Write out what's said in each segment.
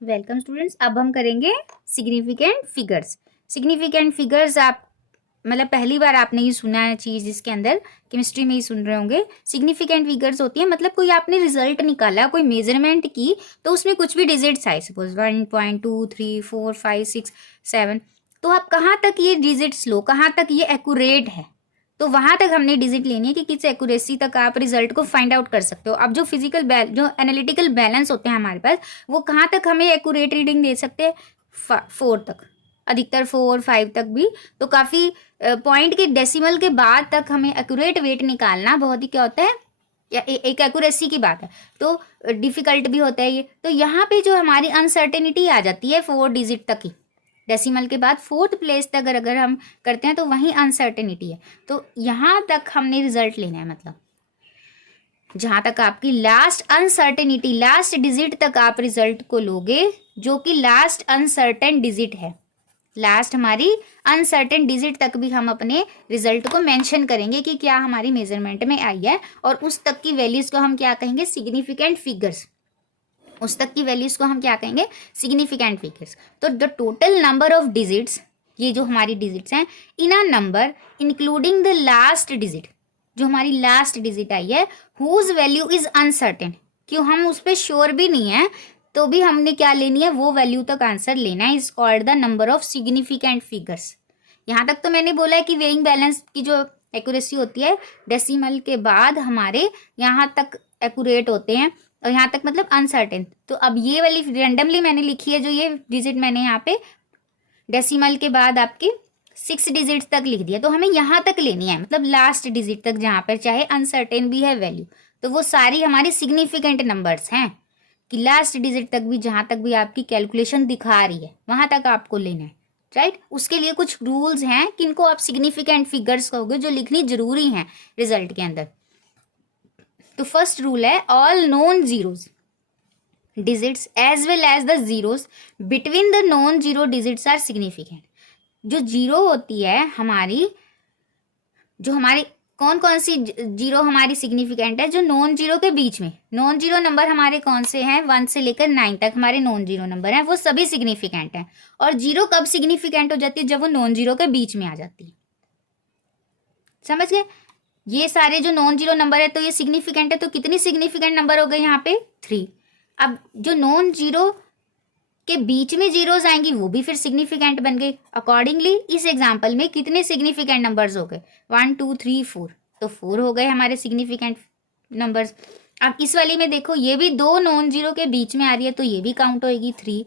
Welcome students. अब हम करेंगे सिग्निफिकेंट फिगर्स। सिग्निफिकेंट फिगर्स आप मतलब पहली बार आपने ये सुना है चीज, इसके अंदर केमिस्ट्री में ही सुन रहे होंगे। सिग्निफिकेंट फिगर्स होती है मतलब कोई आपने रिजल्ट निकाला, कोई मेजरमेंट की, तो उसमें कुछ भी डिजिट्स आए, सपोज 1.2 3 4 5 6 7, तो आप कहाँ तक ये डिजिट्स लो, कहाँ तक ये एक्यूरेट है, तो वहां तक हमने डिजिट लेनी है कि किस एक्यूरेसी तक आप रिजल्ट को फाइंड आउट कर सकते हो। अब जो जो एनालिटिकल बैलेंस होते हैं हमारे पास, वो कहाँ तक हमें एक्यूरेट रीडिंग दे सकते हैं, 4 तक, अधिकतर 4 5 तक भी। तो काफ़ी पॉइंट के डेसिमल के बाद तक हमें एक्यूरेट वेट निकालना बहुत ही क्या होता है, या एक एक्यूरेसी की बात है, तो डिफिकल्ट भी होता है ये। तो यहाँ पे जो हमारी अनसर्टेनिटी आ जाती है 4 डिजिट तक ही, डेसिमल के बाद 4th प्लेस तक अगर हम करते हैं तो वहीं अनसर्टेनिटी है। तो यहाँ तक हमने रिजल्ट लेना है, मतलब जहां तक आपकी लास्ट अनसर्टेनिटी, लास्ट डिजिट तक आप रिजल्ट को लोगे, जो कि लास्ट अनसर्टेन डिजिट है। लास्ट हमारी अनसर्टेन डिजिट तक भी हम अपने रिजल्ट को मेंशन करेंगे कि क्या हमारी मेजरमेंट में आई है, और उस तक की वैल्यूज को हम क्या कहेंगे, सिग्निफिकेंट फिगर्स। उस तक की वैल्यूज को हम क्या कहेंगे, सिग्निफिकेंट फिगर्स। तो the total number of digits, ये जो हमारी डिजिट्स हैं, in a number including the last digit, जो हमारी लास्ट डिजिट आई है, हुज वैल्यू इज अनसर्टेन, क्यों हम उस पर श्योर भी नहीं है, तो भी हमने क्या लेनी है, वो वैल्यू तक आंसर लेना है, is called the number of significant figures. यहाँ तक तो मैंने बोला है कि वेइंग बैलेंस की जो एक्यूरेसी होती है, डेसिमल के बाद हमारे यहाँ तक एक्यूरेट होते हैं, और यहाँ तक मतलब अनसर्टेन। तो अब ये वाली रेंडमली मैंने लिखी है, जो ये डिजिट मैंने यहाँ पे डेसिमल के बाद आपके 6 डिजिट तक लिख दिया, तो हमें यहाँ तक लेनी है, मतलब लास्ट डिजिट तक, जहाँ पर चाहे अनसर्टेन भी है वैल्यू, तो वो सारी हमारी सिग्निफिकेंट नंबर्स हैं, कि लास्ट डिजिट तक भी, जहाँ तक भी आपकी कैलकुलेशन दिखा रही है, वहां तक आपको लेना है, राइट। उसके लिए कुछ रूल्स हैं किनको आप सिग्निफिकेंट फिगर्स कहोगे, जो लिखनी जरूरी हैं रिजल्ट के अंदर। तो फर्स्ट रूल है, all non zeros digits as well as the zeros between the non zero digits are significant. जो जीरो होती है हमारी, जो हमारी कौन कौन सी जीरो हमारी सिग्निफिकेंट है, जो नॉन जीरो के बीच में, नॉन जीरो नंबर हमारे कौन से हैं, 1 से लेकर 9 तक हमारे नॉन जीरो नंबर हैं, वो सभी सिग्निफिकेंट हैं। और जीरो कब सिग्निफिकेंट हो जाती है, जब वो नॉन जीरो के बीच में आ जाती है, समझ गए। ये सारे जो नॉन जीरो नंबर है तो ये सिग्निफिकेंट है, तो कितनी सिग्निफिकेंट नंबर हो गए यहाँ पे, 3। अब जो नॉन जीरो के बीच में जीरोस आएंगी वो भी फिर सिग्निफिकेंट बन गई। अकॉर्डिंगली इस एग्जांपल में कितने सिग्निफिकेंट नंबर्स हो गए, 1 2 3 4, तो 4 हो गए हमारे सिग्निफिकेंट नंबर्स। अब इस वाली में देखो, ये भी 2 नॉन जीरो के बीच में आ रही है, तो ये भी काउंट होएगी 3।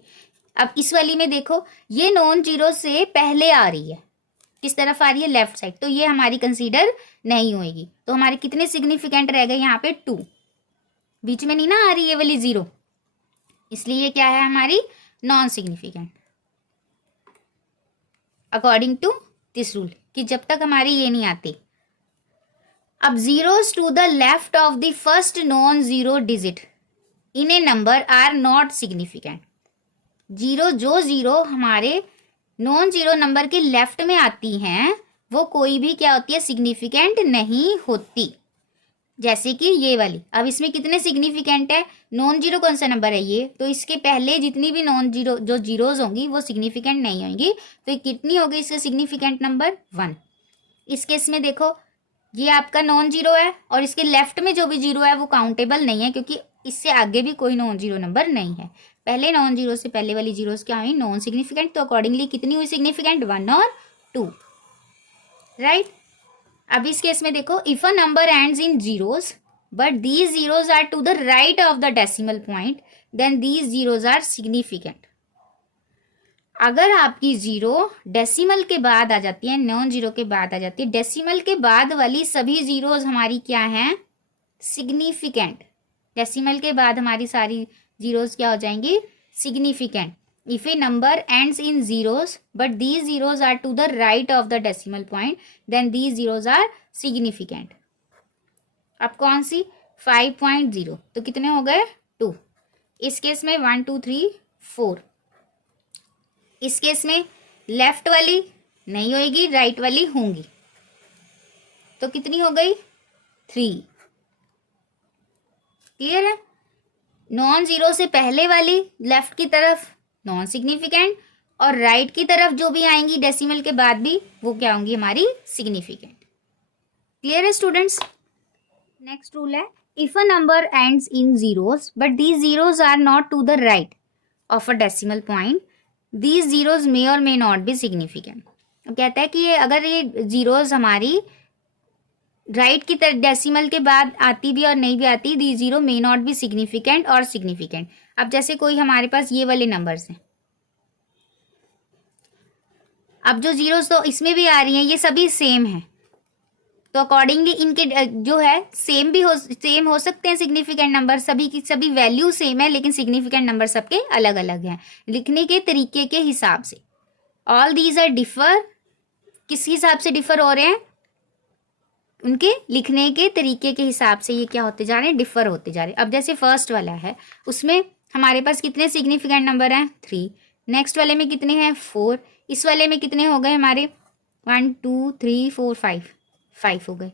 अब इस वाली में देखो, ये नॉन जीरो से पहले आ रही है, किस तरफ आ रही है, लेफ्ट साइड, तो ये हमारी कंसीडर नहीं होएगी। तो हमारे कितने सिग्निफिकेंट रह गए यहाँ पे, 2। बीच में नहीं ना आ रही ये वाली जीरो, इसलिए ये क्या है हमारी non significant, according to this rule, कि जब तक हमारी ये नहीं आती। अब zeros to the left of the first non zero digit in a number are not significant. Zero, जो जीरो हमारे नॉन जीरो नंबर के लेफ्ट में आती हैं, वो कोई भी क्या होती है, सिग्निफिकेंट नहीं होती। जैसे कि ये वाली, अब इसमें कितने सिग्निफिकेंट है, नॉन जीरो कौन सा नंबर है ये, तो इसके पहले जितनी भी नॉन जीरो जो जीरोज होंगी वो सिग्निफिकेंट नहीं होंगी, तो कितनी होगी इसका सिग्निफिकेंट नंबर, 1। इस केस में देखो, ये आपका नॉन जीरो है, और इसके लेफ्ट में जो भी जीरो है वो काउंटेबल नहीं है, क्योंकि इससे आगे भी कोई नॉन जीरो नंबर नहीं है। पहले नॉन जीरो से पहले वाली जीरोस क्या हुई, नॉन सिग्निफिकेंट, तो अकॉर्डिंगली कितनी हुई सिग्निफिकेंट, 1 और 2, राइट। अब इस केस में देखो, if a number ends in zeros but these zeros are to the right of the decimal point, then these zeros are significant. अगर आपकी जीरो डेसिमल के बाद आ जाती है, नॉन जीरो के बाद आ जाती है, डेसिमल के बाद वाली सभी जीरोस हमारी क्या हैं, सिग्निफिकेंट। डेसिमल के बाद हमारी सारी जीरोस क्या हो जाएंगी, significant. If a number ends in zeros but these zeros are to the right of the decimal point, then these zeros are significant. अब कौन सी, 5.0, तो कितने हो गए, 2। इस केस में 1 2 3 4। इस केस में लेफ्ट वाली नहीं होगी, राइट वाली होंगी, तो कितनी हो गई, 3। क्लियर है। नॉन जीरो से पहले वाली लेफ्ट की तरफ नॉन सिग्निफिकेंट, और राइट की तरफ जो भी आएंगी डेसिमल के बाद भी वो क्या होंगी, हमारी सिग्निफिकेंट। क्लियर है स्टूडेंट्स? नेक्स्ट रूल है, if a number ends in zeros but these zeros are not to the right of a decimal point, these zeros may और मे नॉट बी सिग्निफिकेंट। कहता है कि ये अगर ये जीरोस हमारी राइट की तरफ डेसिमल के बाद आती भी और नहीं भी आती, the zero may not be significant और सिग्निफिकेंट। अब जैसे कोई हमारे पास ये वाले नंबर्स हैं, अब जो जीरोस तो इसमें भी आ रही हैं, ये सभी सेम हैं, तो अकॉर्डिंगली इनके जो है सेम हो सकते हैं सिग्निफिकेंट नंबर, सभी की सभी वैल्यू सेम है, लेकिन सिग्निफिकेंट नंबर सबके अलग अलग हैं लिखने के तरीके के हिसाब से। ऑल दीज आर डिफर, किस हिसाब से डिफर हो रहे हैं, उनके लिखने के तरीके के हिसाब से ये क्या होते जा रहे हैं, डिफर होते जा रहे हैं। अब जैसे फर्स्ट वाला है उसमें हमारे पास कितने सिग्निफिकेंट नंबर हैं, 3। नेक्स्ट वाले में कितने हैं, 4। इस वाले में कितने हो गए हमारे, 1 2 3 4 5 हो गए,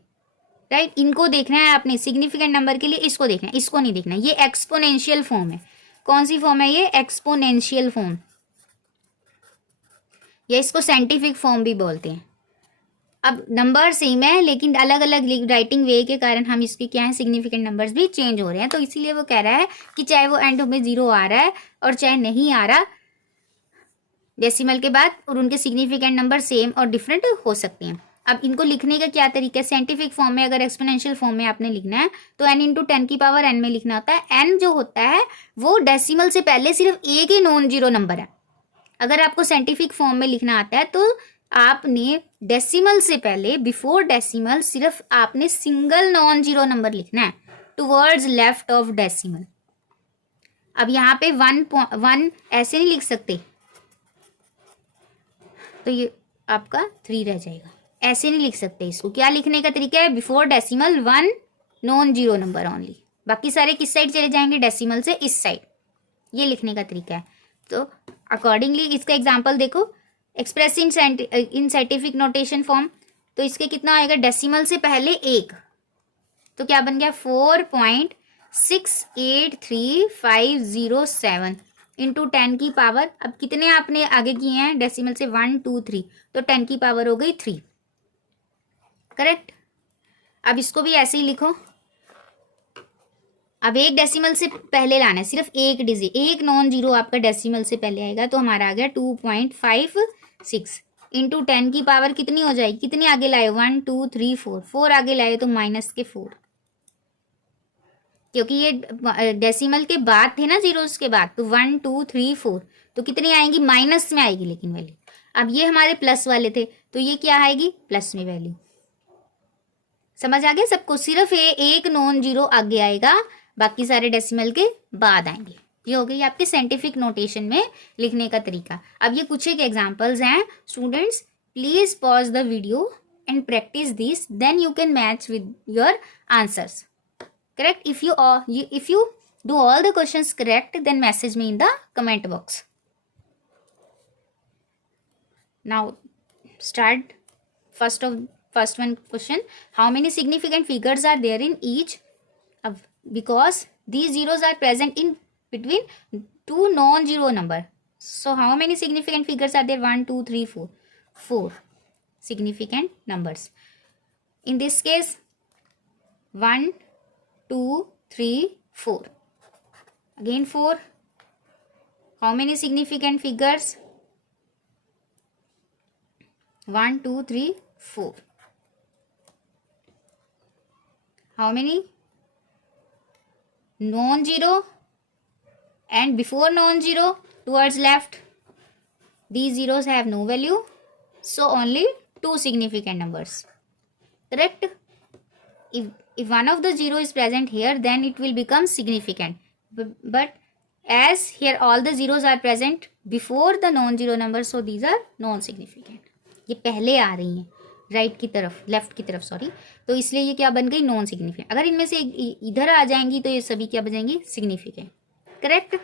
राइट। इनको देखना है आपने सिग्निफिकेंट नंबर के लिए, इसको देखना है, इसको नहीं देखना। ये एक्सपोनेंशियल फॉर्म है। कौन सी फॉर्म है ये, एक्सपोनेंशियल फॉर्म, या इसको साइंटिफिक फॉर्म भी बोलते हैं। अब नंबर सेम है लेकिन अलग अलग राइटिंग वे के कारण हम इसके क्या है, सिग्निफिकेंट नंबर्स भी चेंज हो रहे हैं। तो इसीलिए वो कह रहा है कि चाहे वो एंड में 0 आ रहा है और चाहे नहीं आ रहा डेसिमल के बाद, और उनके सिग्निफिकेंट नंबर सेम और डिफरेंट हो सकते हैं। अब इनको लिखने का क्या तरीका है, साइंटिफिक फॉर्म में अगर एक्सपोनेंशियल फॉर्म में आपने लिखना है तो n इंटू 10 की पावर n में लिखना होता है। n जो होता है वो डेसिमल से पहले सिर्फ एक ही नॉन जीरो नंबर है। अगर आपको साइंटिफिक फॉर्म में लिखना आता है तो आपने डेसिमल से पहले, बिफोर डेसिमल, सिर्फ आपने सिंगल नॉन जीरो नंबर लिखना है टुवर्ड्स लेफ्ट ऑफ डेसिमल। अब यहाँ पे 1 ऐसे नहीं लिख सकते, तो ये आपका 3 रह जाएगा। ऐसे नहीं लिख सकते इसको। क्या लिखने का तरीका है, before decimal 1 non zero number only, बाकी सारे किस साइड चले जाएंगे, डेसिमल से इस साइड। ये लिखने का तरीका है। तो अकॉर्डिंगली इसका एग्जांपल देखो, express in scientific notation form, तो इसके कितना आएगा, डेसिमल से पहले 1, तो क्या बन गया 4.68357 इंटू 10 की पावर। अब कितने आपने आगे किए हैं डेसिमल से, 1 2 3, तो 10 की पावर हो गई 3, करेक्ट। अब इसको भी ऐसे ही लिखो। अब एक डेसिमल से पहले लाना है, सिर्फ एक डिजिट, एक नॉन जीरो आपका डेसिमल से पहले आएगा, तो हमारा आ गया 2.56 इंटू 10 की पावर कितनी हो जाएगी, कितनी आगे लाए, 1 2 3 4 आगे लाए तो माइनस के 4, क्योंकि ये डेसिमल के बाद थे ना, जीरोस के बाद, तो 1 2 3 4, तो कितनी आएंगी, माइनस में आएगी लेकिन वैल्यू। अब ये हमारे प्लस वाले थे तो ये क्या आएगी, प्लस में वैल्यू। समझ आ गया सबको, सिर्फ एक नॉन जीरो आगे आएगा, बाकी सारे डेसिमल के बाद आएंगे। ये हो गई आपके साइंटिफिक नोटेशन में लिखने का तरीका। अब ये कुछ एक एग्जांपल्स हैं students, please pause the video and practice this, then you can match with your answers, correct. इफ you do all the questions correct, then message me in the comment box. Now start first one question, how many significant figures are there in each? Because these zeros are present in between two non-zero number, so how many significant figures are there, 1 2 3 4 significant numbers. In this case 1 2 3 4, again 4, how many significant figures, 1 2 3 4, how many non-zero and before non-zero towards left, these zeros have no value, so only 2 significant numbers, correct. If one of the zero is present here, then it will become significant, but as here all the zeros are present before the non-zero number, so these are non-significant. ये पहले आ रही हैं right की तरफ, left की तरफ sorry, तो इसलिए ये क्या बन गई, नॉन सिग्निफिकेंट। अगर इनमें से इधर आ जाएंगी तो ये सभी क्या बनेंगी, सिग्निफिकेंट, करेक्ट।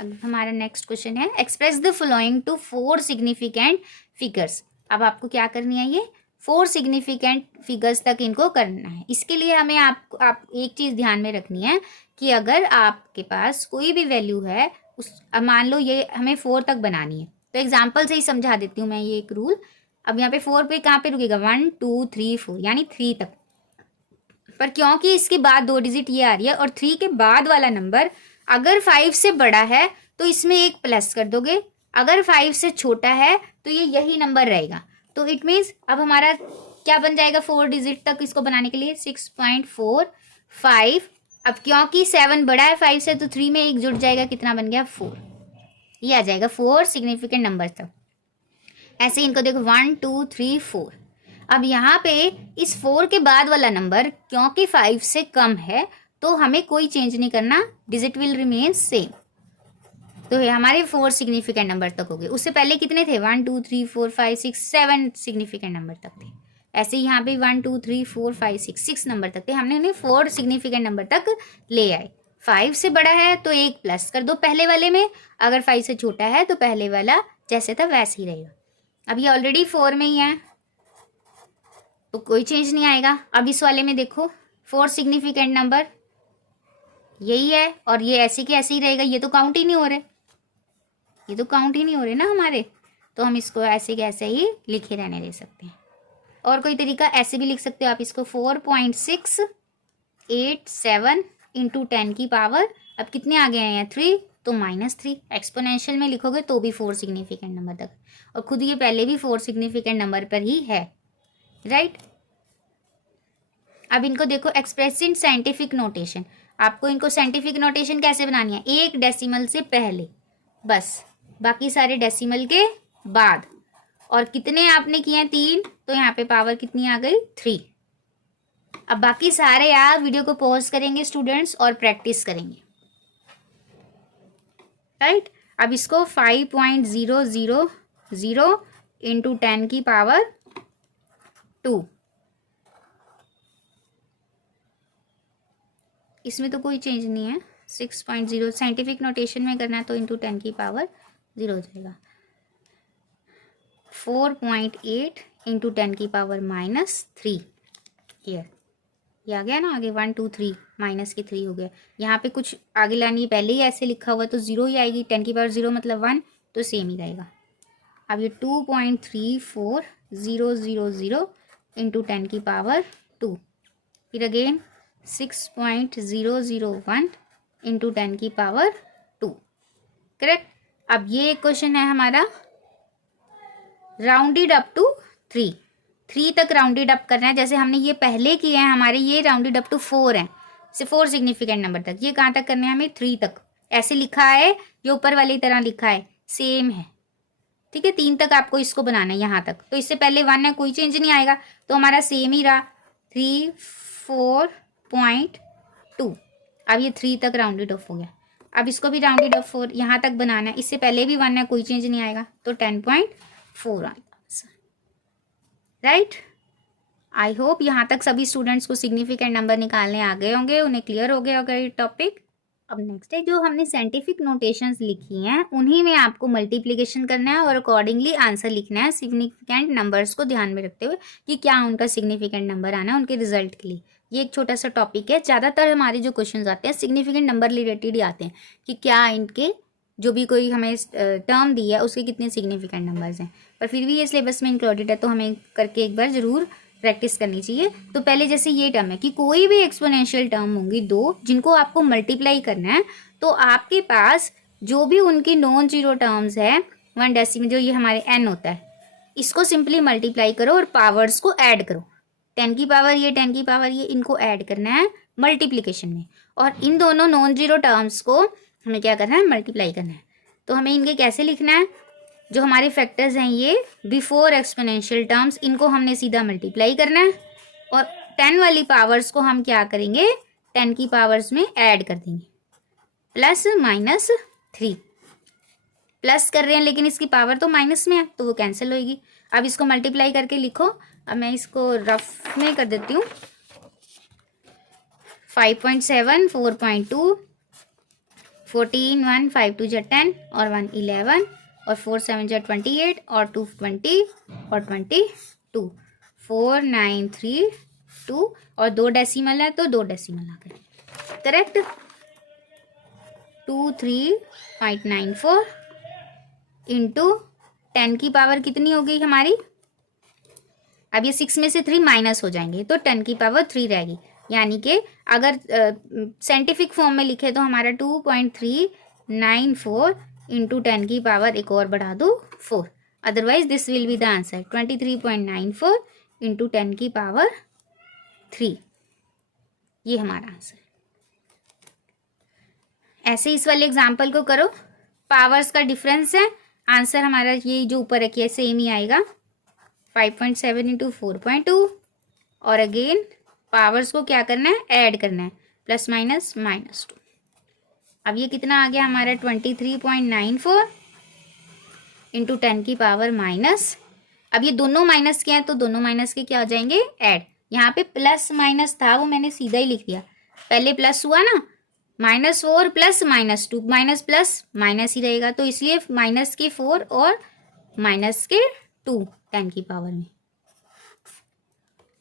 अब हमारा नेक्स्ट क्वेश्चन है, express the following to 4 significant figures. अब आपको क्या करनी है, ये 4 सिग्निफिकेंट फिगर्स तक इनको करना है। इसके लिए हमें आप एक चीज़ ध्यान में रखनी है कि अगर आपके पास कोई भी वैल्यू है उस, मान लो ये हमें 4 तक बनानी है, तो एग्जाम्पल से ही समझा देती हूँ मैं ये एक रूल। अब यहाँ पे 4 पे कहाँ पे रुकेगा, 1 2 3 4 यानी 3 तक। पर क्योंकि इसके बाद 2 डिजिट ये आ रही है और 3 के बाद वाला नंबर अगर 5 से बड़ा है तो इसमें एक प्लस कर दोगे, अगर 5 से छोटा है तो ये यही नंबर रहेगा। तो इट मीन्स अब हमारा क्या बन जाएगा 4 डिजिट तक इसको बनाने के लिए 6.45। अब क्योंकि 7 बड़ा है 5 से तो 3 में एक जुड़ जाएगा, कितना बन गया 4। ये आ जाएगा 4 सिग्निफिकेंट नंबर तक। ऐसे इनको देखो 1 2 3 4। अब यहाँ पे इस 4 के बाद वाला नंबर क्योंकि 5 से कम है तो हमें कोई चेंज नहीं करना, डिजिट विल रिमेन सेम। तो ये हमारे 4 सिग्निफिकेंट नंबर तक हो गए। उससे पहले कितने थे, 1 2 3 4 5 6 7 सिग्निफिकेंट नंबर तक थे। ऐसे ही यहाँ पे 1 2 3 4 5 6 नंबर तक थे, हमने उन्हें 4 सिग्निफिकेंट नंबर तक ले आए। 5 से बड़ा है तो एक प्लस कर दो पहले वाले में, अगर 5 से छोटा है तो पहले वाला जैसे था वैसे ही रहेगा। अब ये ऑलरेडी 4 में ही है तो कोई चेंज नहीं आएगा। अब इस वाले में देखो 4 सिग्निफिकेंट नंबर यही है और ये ऐसे के ऐसे ही रहेगा, ये तो काउंट ही नहीं हो रहे, ये तो काउंट ही नहीं हो रहे ना हमारे, तो हम इसको ऐसे के ऐसे ही लिखे रहने दे सकते हैं। और कोई तरीका ऐसे भी लिख सकते हो आप इसको 4.687 इंटू 10 की पावर, अब कितने आ गए हैं 3 तो -3। एक्सपोनेंशियल में लिखोगे तो भी 4 सिग्निफिकेंट नंबर तक, और खुद ये पहले भी 4 सिग्निफिकेंट नंबर पर ही है, राइट। अब इनको देखो एक्सप्रेस इन साइंटिफिक नोटेशन। आपको इनको साइंटिफिक नोटेशन कैसे बनानी है, एक डेसिमल से पहले बस, बाकी सारे डेसिमल के बाद। और कितने आपने किए हैं 3, तो यहाँ पे पावर कितनी आ गई 3। अब बाकी सारे आप वीडियो को पॉज करेंगे स्टूडेंट्स और प्रैक्टिस करेंगे, राइट। अब इसको 5.000 इंटू 10 की पावर 2, इसमें तो कोई चेंज नहीं है। 6.0 साइंटिफिक नोटेशन में करना है तो इंटू 10 की पावर 0 हो जाएगा। 4.8 इंटू 10 की पावर -3 ईयर, ये आ गया ना आगे 1 2 3 माइनस के 3 हो गया। यहाँ पे कुछ आगे लानी है, पहले ही ऐसे लिखा हुआ तो 0 ही आएगी, 10 की पावर 0 मतलब 1 तो सेम ही रहेगा। अब ये 2.34000 इंटू 10 की पावर 2, फिर अगेन 6.001 इंटू 10 की पावर 2, करेक्ट। अब ये एक क्वेश्चन है हमारा राउंडेड अप टू 3 तक राउंडेड अप करना है, जैसे हमने ये पहले किए हैं हमारे, ये राउंडेड अप टू 4 है, 4 सिग्निफिकेंट नंबर तक। ये कहाँ तक करने हैं हमें 3 तक, ऐसे लिखा है, ये ऊपर वाली तरह लिखा है, सेम है, ठीक है। 3 तक आपको इसको बनाना है यहाँ तक, तो इससे पहले 1 है, कोई चेंज नहीं आएगा, तो हमारा सेम ही रहा 3 4.2। अब ये 3 तक राउंडेड ऑफ हो गया। अब इसको भी राउंडेड ऑफ 4 यहाँ तक बनाना है, इससे पहले भी 1 है, कोई चेंज नहीं आएगा, तो 10.4 आएगा, राइट। आई होप यहाँ तक सभी स्टूडेंट्स को सिग्निफिकेंट नंबर निकालने आ गए होंगे, उन्हें क्लियर हो गया होगा ये टॉपिक। अब नेक्स्ट है जो हमने साइंटिफिक नोटेशंस लिखी हैं उन्हीं में आपको मल्टीप्लिकेशन करना है और अकॉर्डिंगली आंसर लिखना है, सिग्निफिकेंट नंबर्स को ध्यान में रखते हुए कि क्या उनका सिग्निफिकेंट नंबर आना है उनके रिजल्ट के लिए। ये एक छोटा सा टॉपिक है, ज़्यादातर हमारे जो क्वेश्चन आते हैं सिग्निफिकेंट नंबर रिलेटेड ही आते हैं कि क्या इनके जो भी कोई हमें टर्म दी है उसके कितने सिग्निफिकेंट नंबर्स हैं, पर फिर भी ये सिलेबस में इंक्लूडेड है तो हमें करके एक बार ज़रूर प्रैक्टिस करनी चाहिए। तो पहले जैसे ये टर्म है कि कोई भी एक्सपोनेंशियल टर्म होंगी 2 जिनको आपको मल्टीप्लाई करना है, तो आपके पास जो भी उनकी नॉन जीरो टर्म्स है 1 डेसिमल जो ये हमारे n होता है, इसको सिंपली मल्टीप्लाई करो और पावर्स को ऐड करो, 10 की पावर ये 10 की पावर ये, इनको ऐड करना है मल्टीप्लिकेशन में, और इन दोनों नॉन जीरो टर्म्स को हमें क्या करना है मल्टीप्लाई करना है। तो हमें इनके कैसे लिखना है, जो हमारे फैक्टर्स हैं ये बिफोर एक्सपोनेंशियल टर्म्स, इनको हमने सीधा मल्टीप्लाई करना है, और 10 वाली पावर्स को हम क्या करेंगे 10 की पावर्स में ऐड कर देंगे, प्लस -3 प्लस कर रहे हैं लेकिन इसकी पावर तो माइनस में है तो वो कैंसिल होएगी। अब इसको मल्टीप्लाई करके लिखो, अब मैं इसको रफ में कर देती हूँ, 5.7 4.2 14 1 5 2 10 और 1 11 और 4 7 28 और 2 20 और 22 4932 और 2 डेसिमल है तो 2 डेसिमल आ गए, करेक्ट। 23.94 इंटू 10 की पावर कितनी हो गई हमारी, अब ये 6 में से 3 माइनस हो जाएंगे तो 10 की पावर 3 रहेगी, यानी कि अगर साइंटिफिक फॉर्म में लिखे तो हमारा 2.394 इंटू 10 की पावर एक और बढ़ा दो 4, otherwise this will be the answer 23.94 into 10 की पावर 3, ये हमारा आंसर। ऐसे इस वाले एग्जाम्पल को करो, पावर्स का डिफरेंस है, आंसर हमारा ये जो ऊपर रखिए सेम ही आएगा 5.7 इंटू 4.2, और अगेन पावर्स को क्या करना है, ऐड करना है, प्लस माइनस -2। अब ये कितना आ गया हमारा 23.94 इंटू 10 की पावर माइनस, अब ये दोनों माइनस के हैं तो दोनों माइनस के क्या हो जाएंगे, ऐड। यहाँ पे प्लस माइनस था वो मैंने सीधा ही लिख दिया, पहले प्लस हुआ ना, -4 प्लस -2, माइनस प्लस माइनस ही रहेगा, तो इसलिए माइनस के 4 और माइनस के 2 10 की पावर में,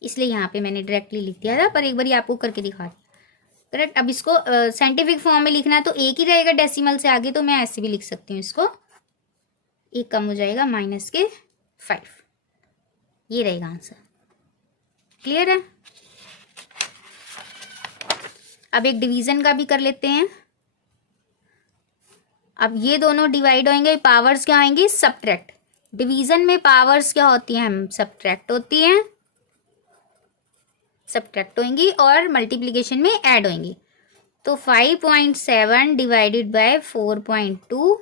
इसलिए यहाँ पे मैंने डायरेक्टली लिख दिया था, पर एक बार आपको करके दिखा दिया, करेक्ट। अब इसको साइंटिफिक फॉर्म में लिखना है तो एक ही रहेगा डेसिमल से आगे, तो मैं ऐसे भी लिख सकती हूँ, इसको एक कम हो जाएगा -5, ये रहेगा आंसर, क्लियर है। अब एक डिवीजन का भी कर लेते हैं। अब ये दोनों डिवाइड होंगे, पावर्स क्या होंगी, सब्ट्रैक्ट। डिवीजन में पावर्स क्या होती हैं, हम सब्ट्रैक्ट होती हैं, सब्ट्रैक्ट होंगी, और मल्टीप्लिकेशन में ऐड होंगी। तो 5.7 डिवाइडेड बाय 4.2,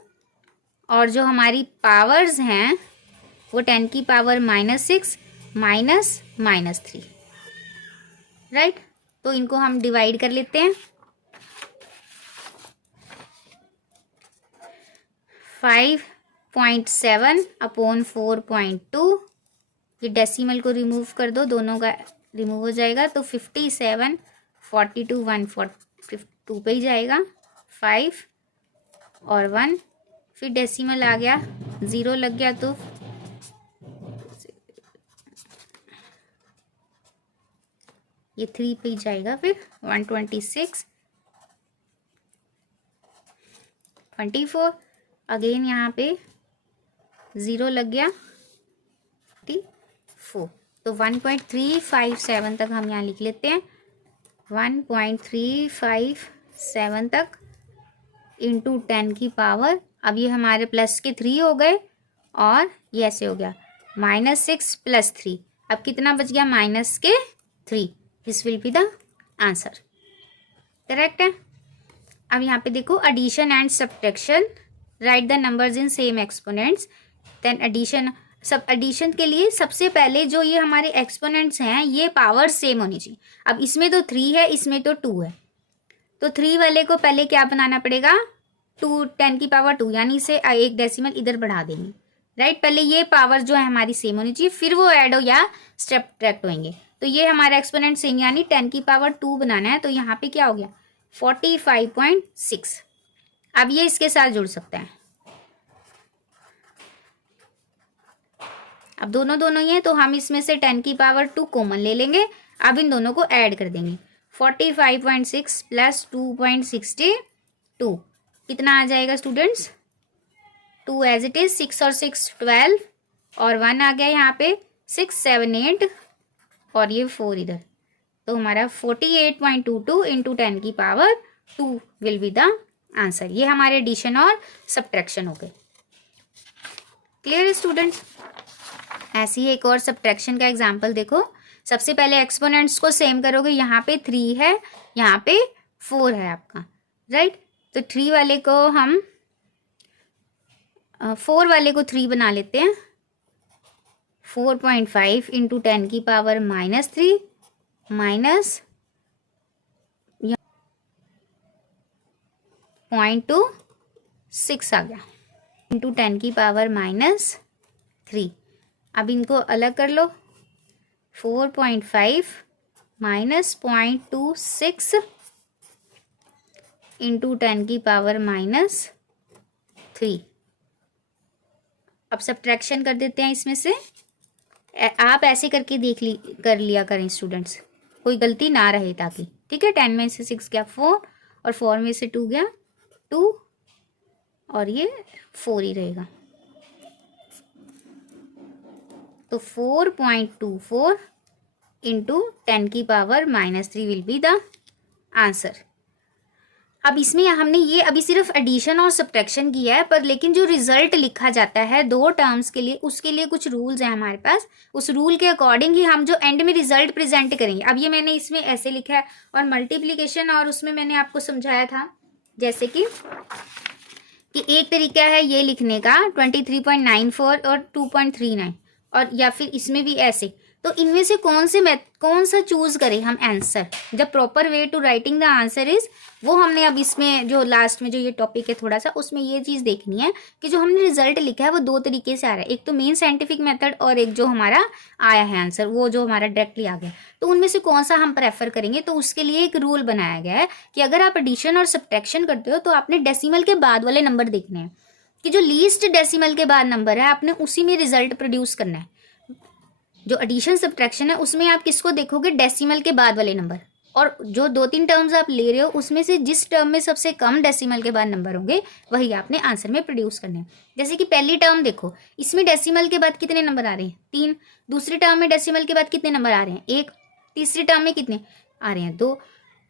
और जो हमारी पावर्स हैं वो 10 की पावर -6 -3, राइट। तो इनको हम डिवाइड कर लेते हैं। 5.7 अपॉन 4.2, ये डेसिमल को रिमूव कर दो, दोनों का रिमूव हो जाएगा, तो 57 42 142 पे ही जाएगा, 5 और 1, फिर डेसिमल आ गया, 0 लग गया, तो ये 3 पे ही जाएगा, फिर 126 24, अगेन यहाँ पे 0 लग गया, 4, तो 1.357 तक हम यहाँ लिख लेते हैं, 1.357 तक इंटू 10 की पावर, अब ये हमारे प्लस के 3 हो गए, और ये ऐसे हो गया -6 + 3, अब कितना बच गया, माइनस के 3, this will be the answer, correct है। अब यहाँ पे देखो, addition and subtraction, write the numbers in same exponents, then addition. सब एडिशन के लिए सबसे पहले जो ये हमारे एक्सपोनेंट्स हैं, ये पावर सेम होनी चाहिए। अब इसमें तो 3 है, इसमें तो 2 है, तो 3 वाले को पहले क्या बनाना पड़ेगा, 2 10 की पावर 2, यानी इसे एक डेसिमल इधर बढ़ा देंगे, राइट। पहले ये पावर जो है हमारी सेम होनी चाहिए, फिर वो ऐड हो या सब्ट्रैक्ट होंगे। तो ये हमारा एक्सपोनेंट सेम, यानी 10 की पावर 2 बनाना है, तो यहाँ पे क्या हो गया 45.6। अब ये इसके साथ जुड़ सकते हैं, अब दोनों ही है, तो हम इसमें से 10 की पावर 2 कॉमन ले लेंगे, अब इन दोनों को ऐड कर देंगे, 45.6 + 2.62, कितना आ जाएगा स्टूडेंट्स, 2 एज इट इज, 6 और 6 12, और 1 आ गया यहाँ पे 6 7 8, और ये 4 इधर, तो हमारा 48.22 इंटू 10 की power 2 will be the answer. ये हमारे एडिशन और सब्ट्रैक्शन हो गए, क्लियर स्टूडेंट्स। ऐसी एक और सब्ट्रैक्शन का एग्जांपल देखो, सबसे पहले एक्सपोनेंट्स को सेम करोगे, यहाँ पे 3 है, यहाँ पे 4 है आपका, राइट। तो 3 वाले को हम 4 वाले को 3 बना लेते हैं, 4.5 इंटू 10 की पावर -3 माइनस 0.26 आ गया, इंटू 10 की पावर -3। अब इनको अलग कर लो, 4.5 माइनस 0.26 इंटू 10 की पावर -3। अब सब्ट्रैक्शन कर देते हैं इसमें से, आप ऐसे करके कर लिया करें स्टूडेंट्स, कोई गलती ना रहे ताकि, ठीक है। 10 में से 6 गया 4 और 4 में से 2 गया 2 और ये 4 ही रहेगा। तो 4.24 इंटू 10 की power -3 will be the answer. अब इसमें हमने ये अभी सिर्फ एडिशन और सब्ट्रैक्शन किया है, पर लेकिन जो रिजल्ट लिखा जाता है दो टर्म्स के लिए, उसके लिए कुछ रूल्स हैं हमारे पास। उस रूल के अकॉर्डिंग ही हम जो एंड में रिजल्ट प्रेजेंट करेंगे। अब ये मैंने इसमें ऐसे लिखा है, और मल्टीप्लिकेशन और उसमें मैंने आपको समझाया था जैसे कि एक तरीका है ये लिखने का 23.94 और 2.39, और या फिर इसमें भी ऐसे। तो इनमें से कौन सा चूज करें हम आंसर, जब proper way to writing the answer is, वो हमने अब इसमें जो लास्ट में जो ये टॉपिक है थोड़ा सा, उसमें ये चीज़ देखनी है कि जो हमने रिजल्ट लिखा है वो दो तरीके से आ रहा है, एक तो मेन साइंटिफिक मेथड और एक जो हमारा आया है आंसर वो जो हमारा डायरेक्टली आ गया। तो उनमें से कौन सा हम प्रेफर करेंगे, तो उसके लिए एक रूल बनाया गया है कि अगर आप एडिशन और सब्ट्रैक्शन करते हो तो आपने डेसिमल के बाद वाले नंबर देखने हैं, कि जो लीस्ट डेसिमल के बाद नंबर है आपने उसी में रिजल्ट प्रोड्यूस करना है। जो एडिशन सब्ट्रैक्शन है उसमें आप किसको देखोगे, डेसिमल के बाद वाले नंबर, और जो 2-3 टर्म्स आप ले रहे हो उसमें से जिस टर्म में सबसे कम डेसिमल के बाद नंबर होंगे वही आपने आंसर में प्रोड्यूस करने हैं। जैसे कि पहली टर्म देखो, इसमें डेसिमल के बाद कितने नंबर आ रहे हैं 3, दूसरी टर्म में डेसिमल के बाद कितने नंबर आ रहे हैं 1, तीसरी टर्म में कितने आ रहे हैं 2,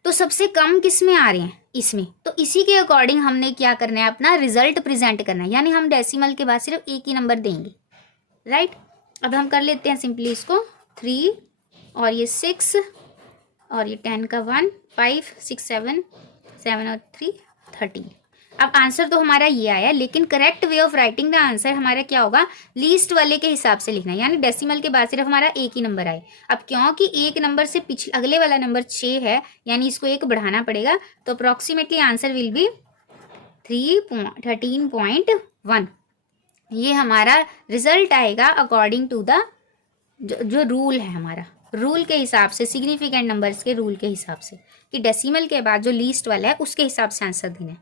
तो सबसे कम किस में आ रहे हैं इसमें। तो इसी के अकॉर्डिंग हमने क्या करना है, अपना रिजल्ट प्रेजेंट करना है, यानी हम डेसिमल के बाद सिर्फ एक ही नंबर देंगे, राइट। अब हम कर लेते हैं सिंपली इसको, 3 और ये 6 और ये 10 का 1, 5 6 7 7 और 3 13। अब आंसर तो हमारा ये आया, लेकिन correct way of writing the answer हमारा क्या होगा, लीस्ट वाले के हिसाब से लिखना है, यानी डेसिमल के बाद सिर्फ हमारा एक ही नंबर आए। अब क्योंकि एक नंबर से पिछले अगले वाला नंबर 6 है, यानी इसको एक बढ़ाना पड़ेगा, तो अप्रॉक्सीमेटली आंसर विल बी 13.1। ये हमारा रिजल्ट आएगा अकॉर्डिंग टू द जो रूल है हमारा, रूल के हिसाब से, सिग्निफिकेंट नंबर्स के रूल के हिसाब से, कि डेसिमल के बाद जो लीस्ट वाला है उसके हिसाब से आंसर देना है।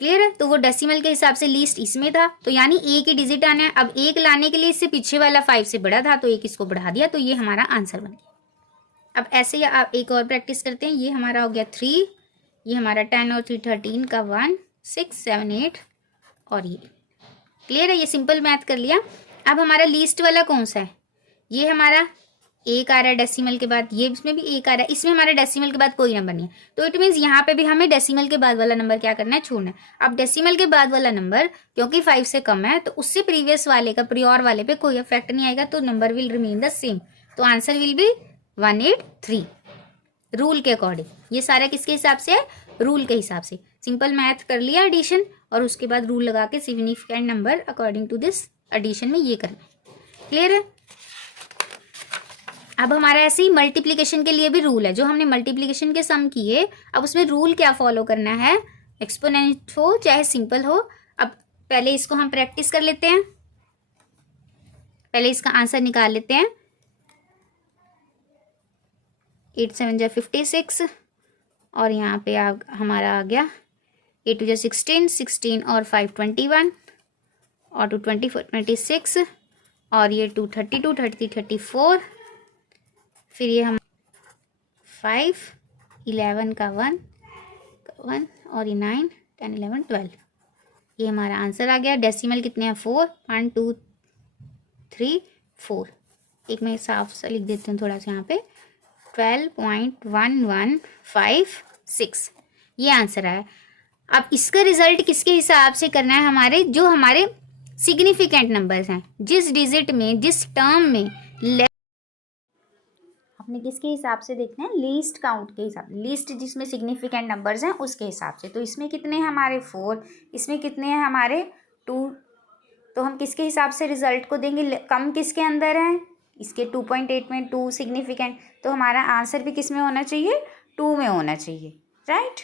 क्लियर है। तो वो डेसिमल के हिसाब से लीस्ट इसमें था, तो यानी एक ही डिजिट आना है। अब एक लाने के लिए इससे पीछे वाला 5 से बड़ा था, तो एक इसको बढ़ा दिया, तो ये हमारा आंसर बन गया। अब ऐसे ही आप एक और प्रैक्टिस करते हैं। ये हमारा हो गया 3, ये हमारा 10 और 3 13 का 1 6 7 8 और ये। क्लियर है, ये सिंपल मैथ कर लिया। अब हमारा लीस्ट वाला कौन सा है, ये हमारा एक आ रहा है डेसिमल के बाद, ये इसमें भी एक आ रहा है, इसमें हमारे डेसिमल के बाद कोई नंबर नहीं है, तो इट मीन्स यहाँ पे भी हमें डेसिमल के बाद वाला नंबर क्या करना है, छोड़ना है। अब डेसिमल के बाद वाला नंबर क्योंकि 5 से कम है, तो उससे प्रीवियस वाले का प्रियोर वाले पे कोई इफेक्ट नहीं आएगा, तो number will remain the same, तो आंसर विल बी 183 रूल के अकॉर्डिंग। ये सारा किसके हिसाब से है, रूल के हिसाब से। सिंपल मैथ कर लिया एडिशन, और उसके बाद रूल लगा के significant number according to this addition में ये करना है। क्लियर है। अब हमारा ऐसे ही मल्टीप्लिकेशन के लिए भी रूल है, जो हमने मल्टीप्लिकेशन के सम किए, अब उसमें रूल क्या फॉलो करना है, एक्सपोनेंट हो चाहे सिंपल हो। अब पहले इसको हम प्रैक्टिस कर लेते हैं, पहले इसका आंसर निकाल लेते हैं। 8 7 जा 56 और यहाँ पे हमारा आ गया 8 2 जा 16 16 और 5 21 और 2 24 26 और ये 2 32 33 34, फिर ये हम 5 11 का 1 और ये 9 10 11 12, ये हमारा आंसर आ गया। डेसिमल कितने हैं 4 1 2 3 4, एक मैं साफ सा लिख देती हूँ थोड़ा सा यहाँ पे 12.1156, ये आंसर आया। अब इसका रिजल्ट किसके हिसाब से करना है, हमारे जो हमारे सिग्निफिकेंट नंबर्स हैं, जिस डिजिट में जिस टर्म में आपने किसके हिसाब से देखना है, लीस्ट काउंट के हिसाब, लीस्ट जिसमें सिग्निफिकेंट नंबर्स हैं उसके हिसाब से। तो इसमें कितने हैं हमारे 4, इसमें कितने हैं हमारे 2, तो हम किसके हिसाब से रिजल्ट को देंगे, कम किसके अंदर है, इसके 2.8 में 2 सिग्निफिकेंट, तो हमारा आंसर भी किस में होना चाहिए, 2 में होना चाहिए, राइट,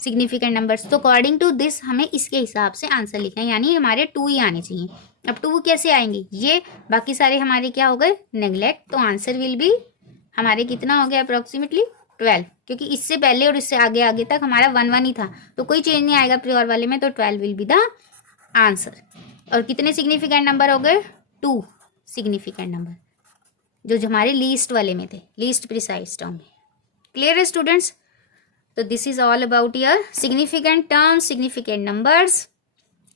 सिग्निफिकेंट नंबर्स। तो अकॉर्डिंग टू दिस हमें इसके हिसाब से आंसर लिखना है, यानी हमारे 2 ही आने चाहिए। अब 2 कैसे आएंगे, ये बाकी सारे हमारे क्या हो गए नेग्लेक्ट, तो आंसर विल बी हमारे कितना हो गया अप्रॉक्सीमेटली 12, क्योंकि इससे पहले और इससे आगे आगे तक हमारा 1 1 ही था, तो कोई चेंज नहीं आएगा प्योर वाले में, तो 12 विल बी द आंसर। और कितने सिग्निफिकेंट नंबर हो गए 2, सिग्निफिकेंट नंबर, जो हमारे लीस्ट वाले में थे, लीस्ट प्रिसाइज टर्म में। क्लियर है स्टूडेंट्स? तो this is all about your significant terms, significant numbers.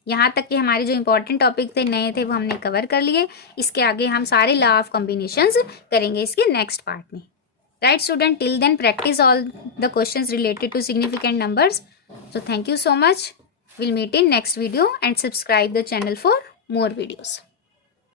यहाँ तक के हमारे जो इंपॉर्टेंट टॉपिक थे, नए थे, वो हमने कवर कर लिए। इसके आगे हम सारे लॉ ऑफ कॉम्बिनेशंस करेंगे इसके नेक्स्ट पार्ट में। Right student, till then practice all the questions related to significant numbers. So thank you so much. We'll meet in next video and subscribe the channel for more videos.